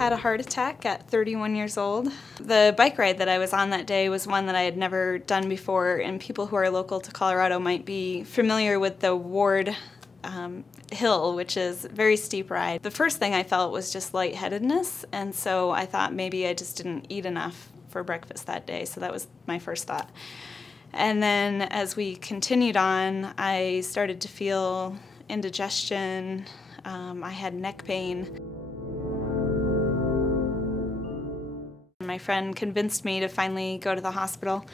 had a heart attack at 31 years old. The bike ride that I was on that day was one that I had never done before, and people who are local to Colorado might be familiar with the Ward Hill, which is a very steep ride. The first thing I felt was just lightheadedness, and so I thought maybe I just didn't eat enough for breakfast that day, so that was my first thought. And then as we continued on, I started to feel indigestion. I had neck pain. My friend convinced me to finally go to the hospital,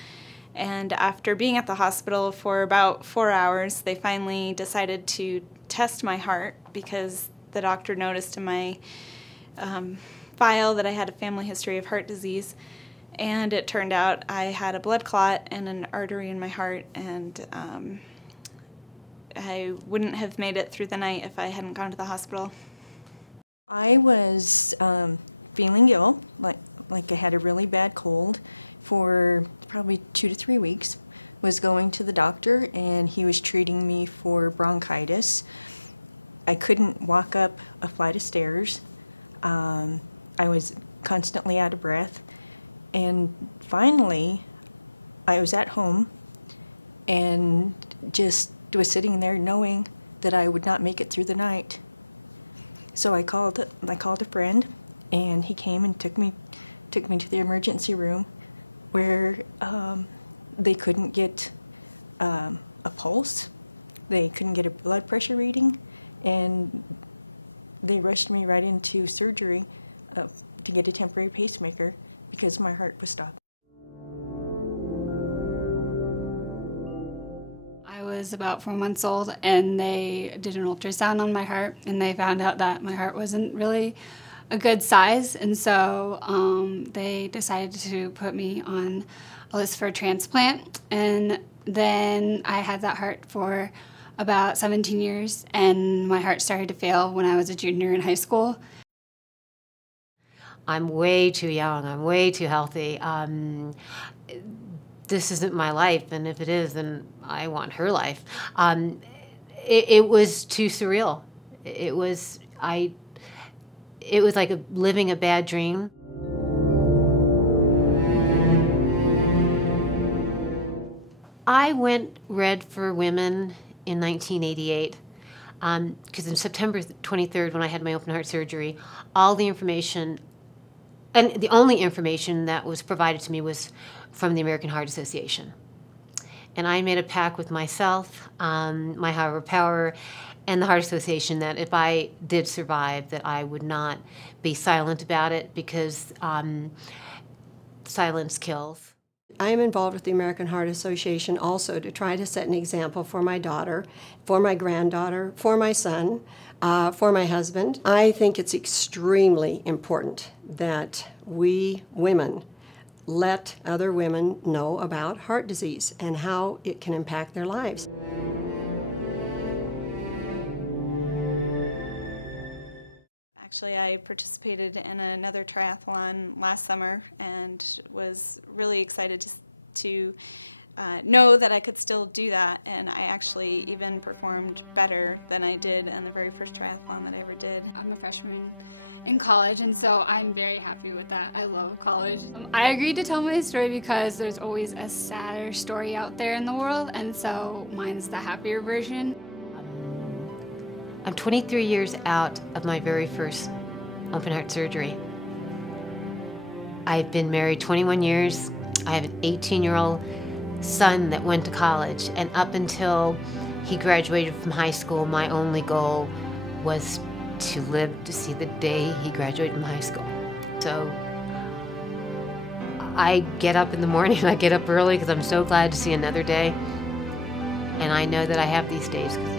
and after being at the hospital for about 4 hours, they finally decided to test my heart because the doctor noticed in my file that I had a family history of heart disease, and it turned out I had a blood clot and an artery in my heart, and I wouldn't have made it through the night if I hadn't gone to the hospital. I was feeling ill, like I had a really bad cold for probably 2 to 3 weeks. Was going to the doctor, and he was treating me for bronchitis. I couldn't walk up a flight of stairs. I was constantly out of breath. And finally, I was at home and just was sitting there knowing that I would not make it through the night. So I called a friend, and he came and took me to the emergency room, where they couldn't get a pulse, they couldn't get a blood pressure reading, and they rushed me right into surgery to get a temporary pacemaker because my heart was stopped. I was about 4 months old, and they did an ultrasound on my heart, and they found out that my heart wasn't really a good size, and so they decided to put me on a list for a transplant. And then I had that heart for about 17 years, and my heart started to fail when I was a junior in high school. I'm way too young, I'm way too healthy. This isn't my life, and if it is, then I want her life. It was too surreal. It was like living a bad dream. I went red for women in 1988 because on September 23rd, when I had my open heart surgery, all the information, and the only information that was provided to me was from the American Heart Association. And I made a pact with myself, my higher power, and the Heart Association that if I did survive, that I would not be silent about it, because silence kills. I am involved with the American Heart Association also to try to set an example for my daughter, for my granddaughter, for my son, for my husband. I think it's extremely important that we women let other women know about heart disease and how it can impact their lives. Actually, I participated in another triathlon last summer and was really excited to know that I could still do that, and I actually even performed better than I did in the very first triathlon that I ever did. I'm a freshman in college, and so I'm very happy with that. I love college. I agreed to tell my story because there's always a sadder story out there in the world, and so mine's the happier version. I'm 23 years out of my very first open heart surgery. I've been married 21 years. I have an 18-year-old son that went to college, and up until he graduated from high school, my only goal was to live to see the day he graduated from high school. So I get up in the morning, I get up early because I'm so glad to see another day, and I know that I have these days because